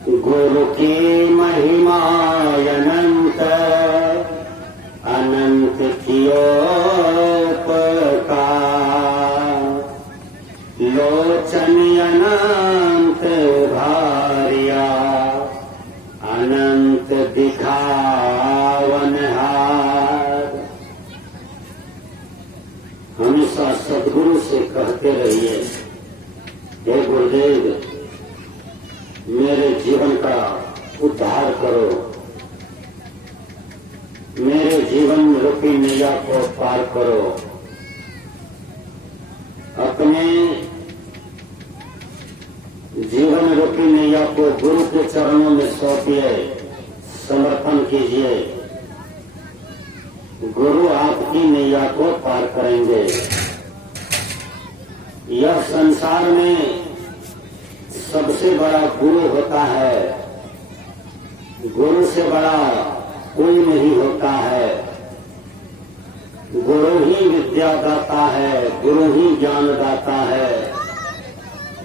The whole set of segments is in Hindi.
गुरु की महिमा अनंत, अनंत कियो उपकार। लोचन अनंत भारिया, अनंत दिखावनहार। हमेशा सद्गुरु से कहते रहिए, हे गुरुदेव मेरे जीवन का उद्धार करो, मेरे जीवन रूपी नैया को पार करो। अपने जीवन रूपी नैया को गुरु के चरणों में सौंपिए, समर्पण कीजिए। गुरु आपकी नैया को पार करेंगे। यह संसार में सबसे बड़ा गुरु होता है, गुरु से बड़ा कोई नहीं होता है। गुरु ही विद्या दाता है, गुरु ही ज्ञान दाता है,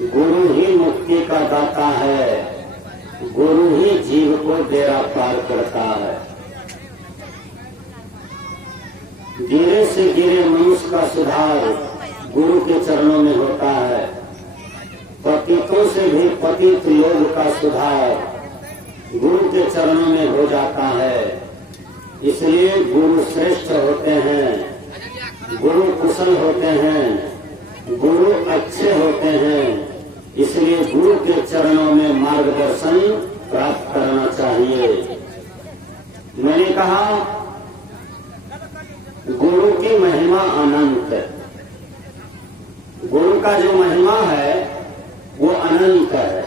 गुरु ही मुक्ति का दाता है, गुरु ही जीव को बेड़ा पार करता है। गिरे से गिरे मनुष्य का सुधार गुरु के चरणों में होता है। पतितों से भी पतित लोग का सुधार गुरु के चरणों में हो जाता है। इसलिए गुरु श्रेष्ठ होते हैं, गुरु कुशल होते हैं, गुरु अच्छे होते हैं। इसलिए गुरु के चरणों में मार्गदर्शन प्राप्त करना चाहिए। मैंने कहा गुरु की महिमा अनंत। गुरु का जो महिमा है वो अनंत है।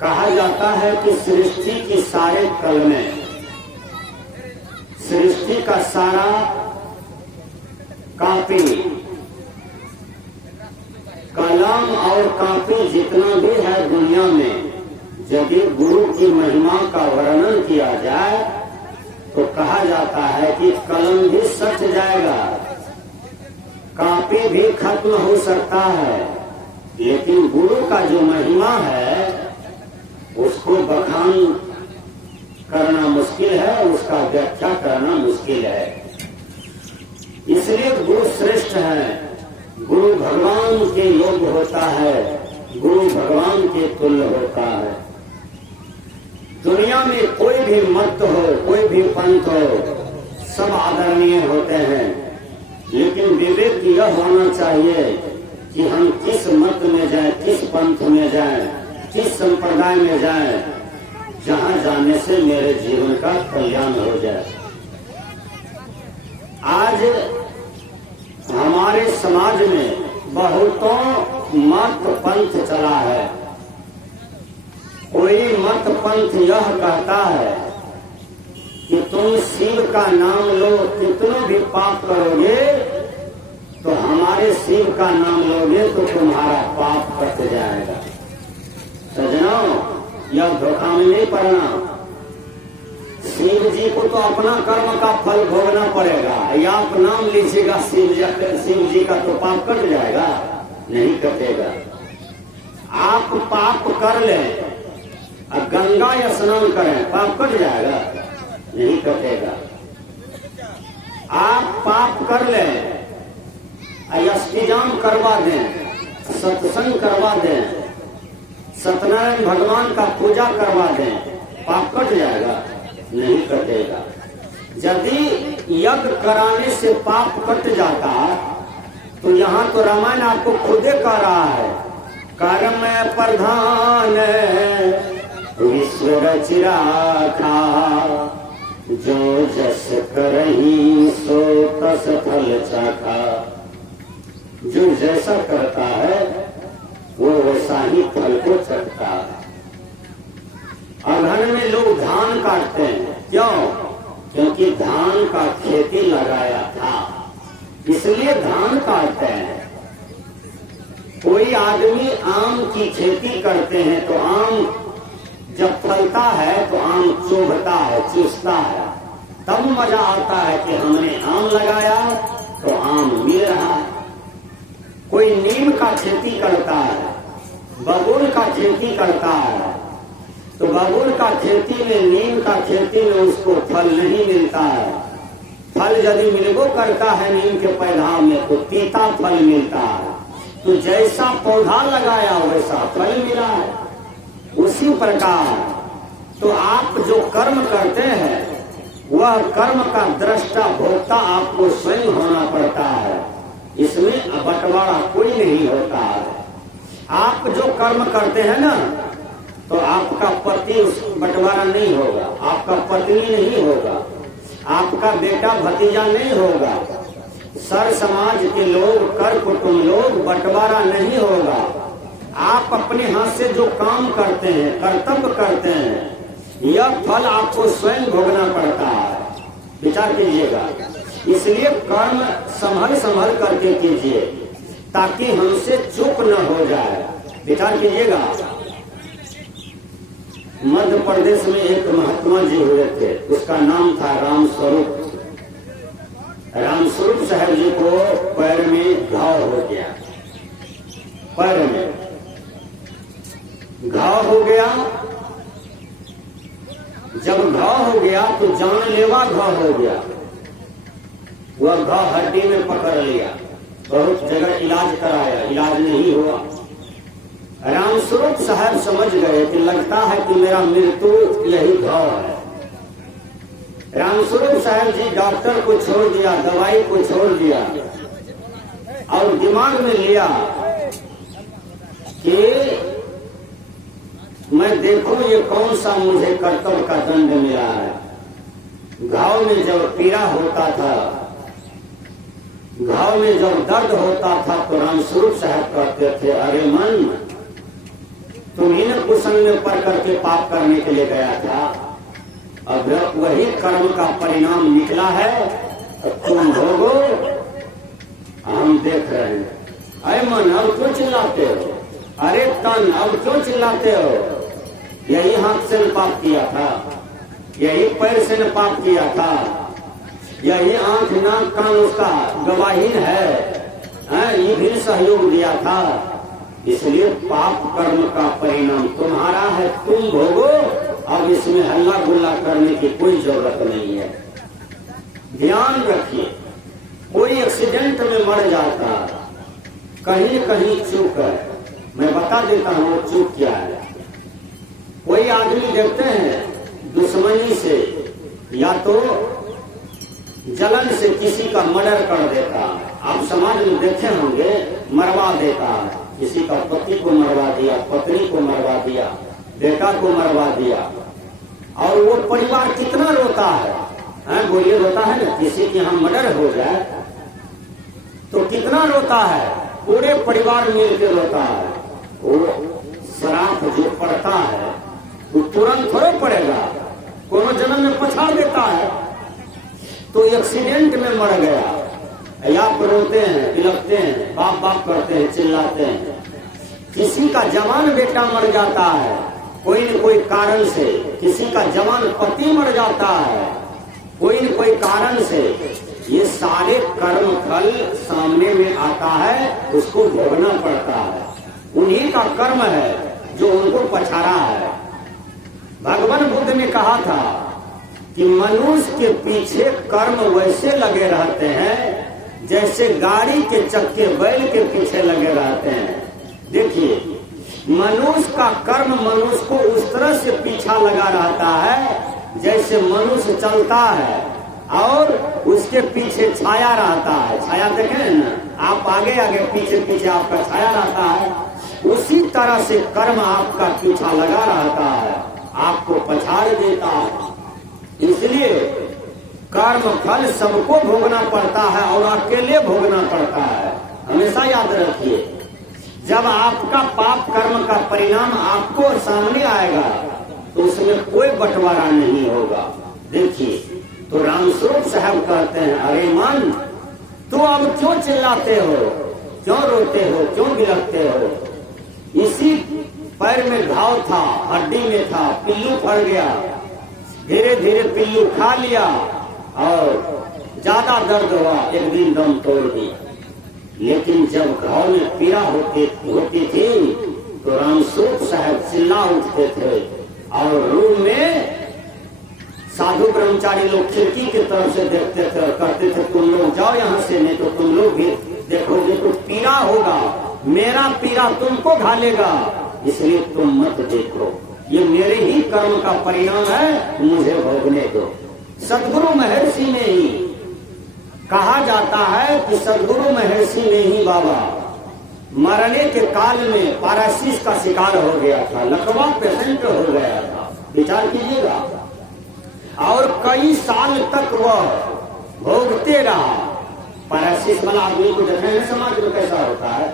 कहा जाता है कि सृष्टि की सारे कल में, सृष्टि का सारा कॉपी, कलम और कॉपी जितना भी है दुनिया में, यदि गुरु की महिमा का वर्णन किया जाए तो कहा जाता है कि कलम भी सट जाएगा, कॉपी भी खत्म हो सकता है, लेकिन गुरु का जो महिमा है उसको बखान करना मुश्किल है, उसका व्याख्या करना मुश्किल है। इसलिए गुरु श्रेष्ठ है। गुरु भगवान के योग्य होता है, गुरु भगवान के तुल्य होता है। दुनिया में कोई भी मत हो, कोई भी पंथ हो, सब आदरणीय होते हैं, लेकिन विवेक यह होना चाहिए कि हम किस मत में जाएं, किस पंथ में जाएं, किस संप्रदाय में जाएं, जहां जाने से मेरे जीवन का कल्याण हो जाए। आज हमारे समाज में बहुतों मत पंथ चला है। कोई मत पंथ यह कहता है कि तुम शिव का नाम लो, कितने भी पाप करोगे तो हमारे शिव का नाम लोगे तो तुम्हारा पाप कट जाएगा। सजनों, यह धोखा में नहीं पड़ना। शिव जी को तो अपना कर्म का फल भोगना पड़ेगा। या आप नाम लीजिएगा शिव जी का तो पाप कट जाएगा? नहीं कटेगा। आप पाप कर लें, गंगा स्नान करें, पाप कट जाएगा? नहीं कटेगा। आप पाप कर लें, अष्टजाम करवा दें, सत्संग करवा दें, सत्यनारायण भगवान का पूजा करवा दें, पाप कट जाएगा? नहीं कटेगा। यदि यज्ञ कराने से पाप कट जाता तो यहाँ तो रामायण आपको खुदे कह रहा है, कर्म प्रधान ईश्वर चिराखा, जो जस करही सो तस फल चाखा। जो जैसा करता है वो वैसा ही फल को चखता है। अगहन में लोग धान काटते हैं, क्यों? क्योंकि धान का खेती लगाया था, इसलिए धान काटते हैं। कोई आदमी आम की खेती करते हैं तो आम जब फलता है तो आम चुभता है, चूसता है, तब मजा आता है कि हमने आम लगाया तो आम मिल रहा है। कोई नीम का खेती करता है, बबूल का खेती करता है, तो बबूल का खेती में, नीम का खेती में उसको फल नहीं मिलता है। फल यदि मिलबो करता है नीम के पौधा में तो तीता फल मिलता है। तो जैसा पौधा लगाया वैसा फल मिला है। उसी प्रकार तो आप जो कर्म करते हैं वह कर्म का दृष्टा भोक्ता आपको स्वयं होना पड़ता है। इसमें बंटवारा कोई नहीं होता है। आप जो कर्म करते हैं ना, तो आपका पति उस बंटवारा नहीं होगा, आपका पत्नी नहीं होगा, आपका बेटा भतीजा नहीं होगा, सर समाज के लोग, कर कुटुंब लोग, बंटवारा नहीं होगा। आप अपने हाथ से जो काम करते हैं, कर्तव्य करते हैं, यह फल आपको स्वयं भोगना पड़ता है। विचार कीजिएगा। इसलिए कर्म संभल संभल करके कीजिए ताकि हमसे चूक न हो जाए। विचार कीजिएगा। मध्य प्रदेश में एक महात्मा जी हुए थे, उसका नाम था रामस्वरूप। रामस्वरूप साहब जी को पैर में घाव हो गया। पैर में घाव हो गया। जब घाव हो गया तो जानलेवा घाव हो गया। वह घाव हड्डी में पकड़ लिया। बहुत जगह इलाज कराया, इलाज नहीं हुआ। रामस्वरूप साहब समझ गए कि लगता है कि मेरा मृत्यु यही घाव है। रामस्वरूप साहब जी डॉक्टर को छोड़ दिया, दवाई को छोड़ दिया और दिमाग में लिया कि मैं देखूं ये कौन सा मुझे कर्तव्य का दंड मिला है। घाव में जब पीड़ा होता था, घाव में जब दर्द होता था तो रामस्वरूप साहब कहते थे, अरे मन, तुम्ही ने कुसंग में पढ़ करके पाप करने के लिए गया था, अब वही कर्म का परिणाम निकला है, तुम भोगो, हम देख रहे हैं। अरे मन, अब क्यों चिल्लाते हो? अरे तन, अब क्यों चिल्लाते हो? यही हाथ से ने पाप किया था, यही पैर से ने पाप किया था, यही आंख नाक कान उसका गवाहीन है, ये भी सहयोग दिया था। इसलिए पाप कर्म का परिणाम तुम्हारा है, तुम भोगो। अब इसमें हल्ला गुल्ला करने की कोई जरूरत नहीं है। ध्यान रखिए, कोई एक्सीडेंट में मर जाता, कहीं कहीं चूक है। मैं बता देता हूँ चूक क्या है। कोई आदमी देखते हैं दुश्मनी से या तो जलन से किसी का मर्डर कर देता है। आप समाज में देखे होंगे, मरवा देता है, किसी का पति को मरवा दिया, पत्नी को मरवा दिया, बेटा को मरवा दिया, और वो परिवार कितना रोता है। बोलिए, रोता है ना? किसी के यहाँ मर्डर हो जाए तो कितना रोता है, पूरे परिवार मिलकर रोता है। वो श्राप जो पड़ता है वो तुरंत थोड़ा पड़ेगा, कोनो जन्म में पछाड़ देता है। तो एक्सीडेंट में मर गया, या रोते हैं, बिलखते हैं, बाप बाप करते हैं, चिल्लाते हैं। किसी का जवान बेटा मर जाता है कोई न कोई कारण से, किसी का जवान पति मर जाता है कोई न कोई कारण से। ये सारे कर्म फल सामने में आता है, उसको भोगना पड़ता है। उन्हीं का कर्म है जो उनको पछाड़ा है। भगवान बुद्ध ने कहा था कि मनुष्य के पीछे कर्म वैसे लगे रहते हैं जैसे गाड़ी के चक्के बैल के पीछे लगे रहते हैं। देखिए, मनुष्य का कर्म मनुष्य को उस तरह से पीछा लगा रहता है जैसे मनुष्य चलता है और उसके पीछे छाया रहता है। छाया देखें ना, आप आगे आगे पीछे पीछे आपका छाया रहता है। उसी तरह से कर्म आपका पीछा लगा रहता है, आपको पछाड़ देता है। इसलिए कर्म फल सबको भोगना पड़ता है और अकेले भोगना पड़ता है। हमेशा याद रखिए, जब आपका पाप कर्म का परिणाम आपको सामने आएगा तो उसमें कोई बंटवारा नहीं होगा। देखिए, तो रामस्वरूप साहब कहते हैं, अरे मन, तो अब क्यों चिल्लाते हो, क्यों रोते हो, क्यों बिलखते हो? इसी पैर में घाव था, हड्डी में था, पिल्लू फट गया, धीरे धीरे पिल्लू खा लिया और ज्यादा दर्द हुआ, एक दिन दम तोड़ दिया। लेकिन जब घाव में पीड़ा होती थी तो रामस्वरूप साहब चिल्ला उठते थे और रूम में साधु ब्रह्मचारी लोग खिड़की की तरफ से देखते थे और कहते थे तुम लोग जाओ यहाँ से, नहीं तो तुम लोग भी देखोगे तो पीड़ा होगा, मेरा पीड़ा तुमको घालेगा, इसलिए तुम मत देखो, ये मेरे ही कर्म का परिणाम है, मुझे भोगने दो। सदगुरु महर्षि ने ही कहा जाता है कि सदगुरु महर्षि ने ही बाबा मरने के काल में पैरालिसिस का शिकार हो गया था, लकवा पेशेंट हो गया था, विचार कीजिएगा, और कई साल तक वह भोगते रहा। पैरालिसिस वाला आदमी को देखने में समाज में कैसा होता है,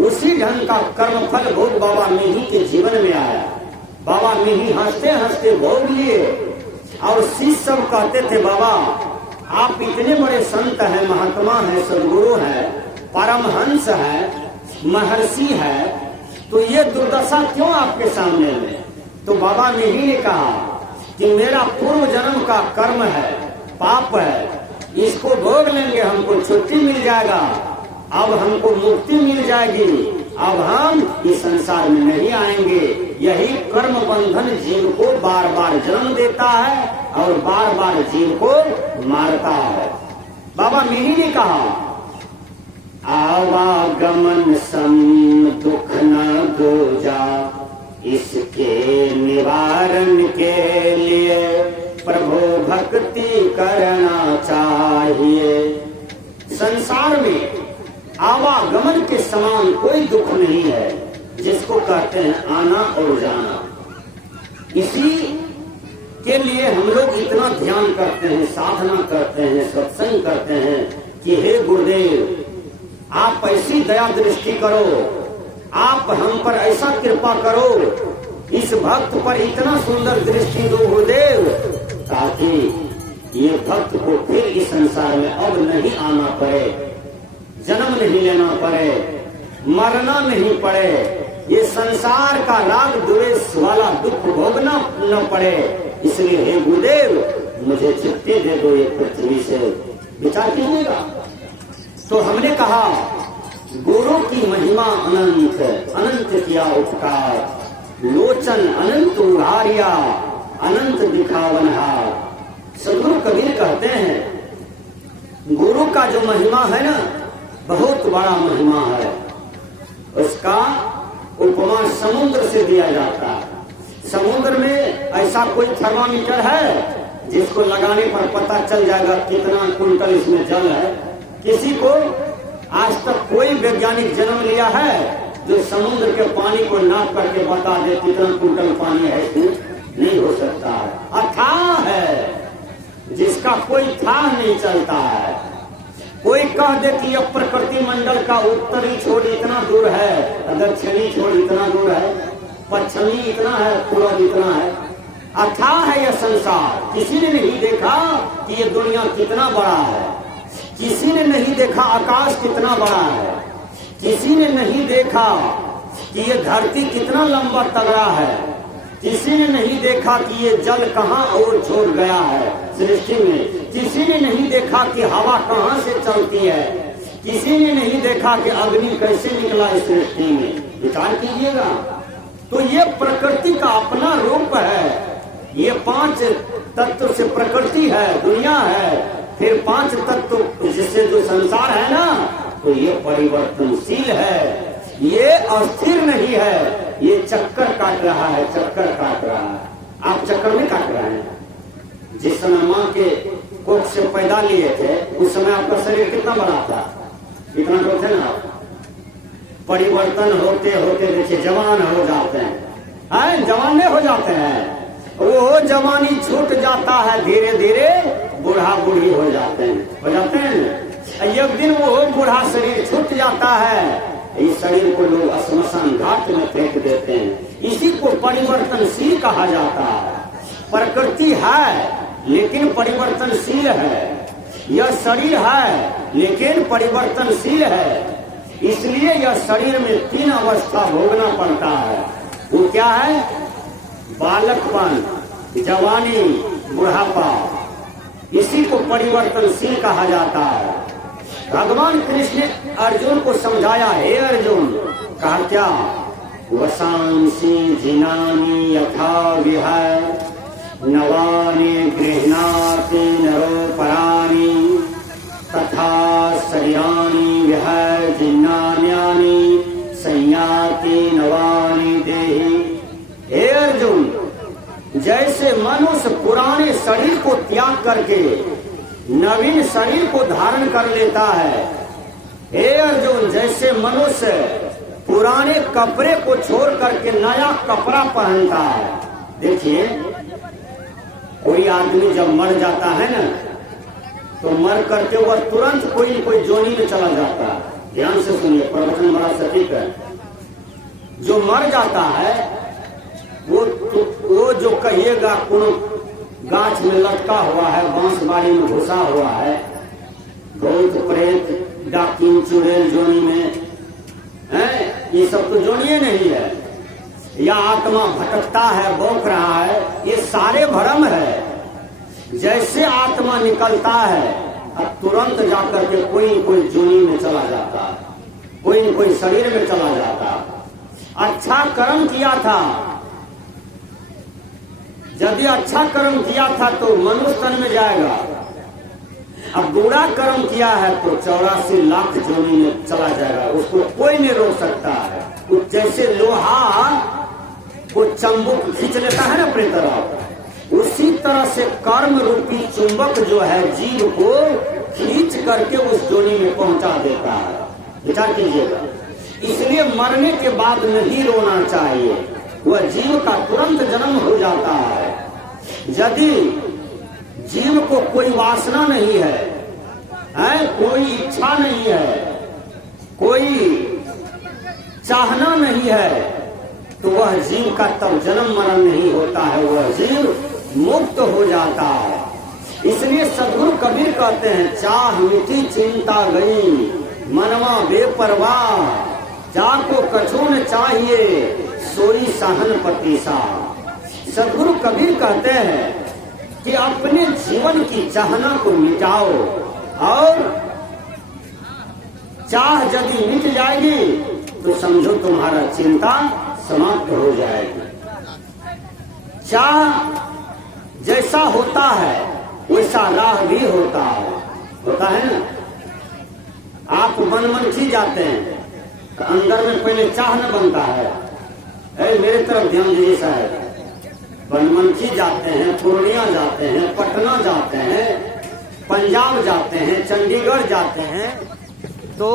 उसी ढंग का कर्मफल भोग बाबा मिही के जीवन में आया। बाबा मिही हंसते हंसते भोग लिए और शिष्य सब कहते थे बाबा आप इतने बड़े संत हैं, महात्मा हैं, सदगुरु हैं, परमहंस हैं, महर्षि है, तो ये दुर्दशा क्यों आपके सामने में? तो बाबा मिही ने कहा कि मेरा पूर्व जन्म का कर्म है, पाप है, इसको भोग लेंगे, हमको छुट्टी मिल जाएगा, अब हमको मुक्ति मिल जाएगी, अब हम इस संसार में नहीं आएंगे। यही कर्म बंधन जीव को बार बार जन्म देता है और बार बार जीव को मारता है। बाबा मिही ने कहा आवागमन सम दुख न दूजा, इसके निवारण के लिए प्रभु भक्ति करना चाहिए। संसार में आवागमन के समान कोई दुख नहीं है, जिसको कहते हैं आना और जाना। इसी के लिए हम लोग इतना ध्यान करते हैं, साधना करते हैं, सत्संग करते हैं कि हे गुरुदेव आप ऐसी दया दृष्टि करो, आप हम पर ऐसा कृपा करो, इस भक्त पर इतना सुंदर दृष्टि दो गुरुदेव, ताकि ये भक्त को फिर इस संसार में अब नहीं आना पड़े, जन्म नहीं लेना पड़े, मरना नहीं पड़े, ये संसार का राग द्वेष वाला दुख भोगना न पड़े। इसलिए हे गुरुदेव मुझे छुट्टी दे दो ये पृथ्वी से। विचार कीजिएगा। तो हमने कहा गुरु की महिमा अनंत, अनंत किया उपकार, लोचन अनंत उघारिया, अनंत दिखावनहार। सदगुरु कबीर कहते हैं गुरु का जो महिमा है ना, बहुत बड़ा महिमा है। उसका उपमा समुद्र से दिया जाता है। समुद्र में ऐसा कोई थर्मामीटर है जिसको लगाने पर पता चल जाएगा कितना कुंटल इसमें जल है? किसी को आज तक कोई वैज्ञानिक जन्म लिया है जो समुद्र के पानी को नाप करके बता दे कितना कुंटल पानी है इसमें? नहीं हो सकता है। अथाह है जिसका कोई था नहीं चलता है। कोई कह दे कि यह प्रकृति मंडल का उत्तरी छोर इतना दूर है, दक्षिणी छोर इतना दूर है, पश्चिमी इतना है, पूर्व इतना है। अथाह है यह संसार। किसी ने नहीं देखा कि ये दुनिया कितना बड़ा है, किसी ने नहीं देखा आकाश कितना बड़ा है, किसी ने नहीं देखा कि ये धरती कितना लंबा तगड़ा है, किसी ने नहीं देखा कि ये जल कहाँ और छोड़ गया है सृष्टि में, किसी ने नहीं देखा कि हवा कहाँ से चलती है, किसी ने नहीं देखा कि अग्नि कैसे निकला इस सृष्टि में। विचार कीजिएगा। तो ये प्रकृति का अपना रूप है। ये 5 तत्व से प्रकृति है, दुनिया है, फिर 5 तत्व जिससे जो संसार है ना, तो ये परिवर्तनशील है, ये अस्थिर नहीं है, ये चक्कर काट रहा है, चक्कर काट रहा है। आप चक्कर में काट रहे हैं। जिस समय माँ के कोख से पैदा लिए थे उस समय आपका शरीर कितना बड़ा था? इतना तो थे ना। परिवर्तन होते होते देखिए जवान हो जाते हैं, जवान हो जाते हैं, वो जवानी छूट जाता है, धीरे धीरे बूढ़ा बूढ़ी हो जाते हैं, एक दिन वो बूढ़ा शरीर छूट जाता है। इस शरीर को लोग श्मशान घाट में फेंक देते हैं। इसी को परिवर्तनशील कहा जाता है। प्रकृति है लेकिन परिवर्तनशील है, यह शरीर है लेकिन परिवर्तनशील है। इसलिए यह शरीर में 3 अवस्था भोगना पड़ता है। वो क्या है? बालकपन, जवानी, बुढ़ापा। इसी को परिवर्तनशील कहा जाता है। भगवान कृष्ण ने अर्जुन को समझाया, हे अर्जुन, कहा क्या वसांसि जिनानि यथा विहाय नवानि गृह्णाति नरोपराणि तथा शरीराणि विहाय जिन्नान्यानि संयाति नवानि देहि। हे अर्जुन, जैसे मनुष्य पुराने शरीर को त्याग करके नवीन शरीर को धारण कर लेता है, हे अर्जुन, जैसे मनुष्य पुराने कपड़े को छोड़ करके नया कपड़ा पहनता है। देखिए, कोई आदमी जब मर जाता है ना, तो मर करके वह तुरंत कोई न कोई जोनी में चला जाता है। ध्यान से सुनिए, प्रवचन बड़ा सटीक है। जो मर जाता है वो जो कहिएगा कोनो गाछ में लटका हुआ है, बांस बाड़ी में घुसा हुआ है, भूत प्रेत डाकिन चुड़ैल जोनी में है, ये सब तो जोनिए नहीं है। या आत्मा भटकता है, भौंक रहा है, ये सारे भ्रम है। जैसे आत्मा निकलता है अब तुरंत जाकर के कोई न कोई जोनी में चला जाता है, कोई न कोई शरीर में चला जाता है। अच्छा कर्म किया था, यदि अच्छा कर्म किया था तो मनुष्य तन में जाएगा। अब बुरा कर्म किया है तो 84 लाख जोनी में चला जाएगा, उसको कोई नहीं रोक सकता है। जैसे लोहा को चुंबक खींच लेता है ना अपनी तरफ, उसी तरह से कर्म रूपी चुंबक जो है जीव को खींच करके उस जोनी में पहुंचा देता है। विचार कीजिएगा। इसलिए मरने के बाद नहीं रोना चाहिए, वह जीव का तुरंत जन्म हो जाता है। यदि जीव को कोई वासना नहीं है, कोई इच्छा नहीं है, कोई चाहना नहीं है, तो वह जीव का तब जन्म मरण नहीं होता है, वह जीव मुक्त हो जाता है। इसलिए सद्गुरु कबीर कहते हैं, चाह मिटी चिंता गई मनवा बेपरवाह, जाको कछु न चाहिए सोई सहन पतीसा। सद्गुरु कबीर कहते हैं कि अपने जीवन की चाहना को मिटाओ, और चाह यदि मिट जाएगी तो समझो तुम्हारा चिंता समाप्त हो जाएगी। चाह जैसा होता है वैसा राह भी होता है ना। आप बनमनखी जाते हैं तो अंदर में पहले चाह न बनता है। मेरे तरफ ध्यान दीजिए साहब, बनमनखी जाते हैं, पूर्णिया जाते हैं, पटना जाते हैं, पंजाब जाते हैं, चंडीगढ़ जाते हैं, तो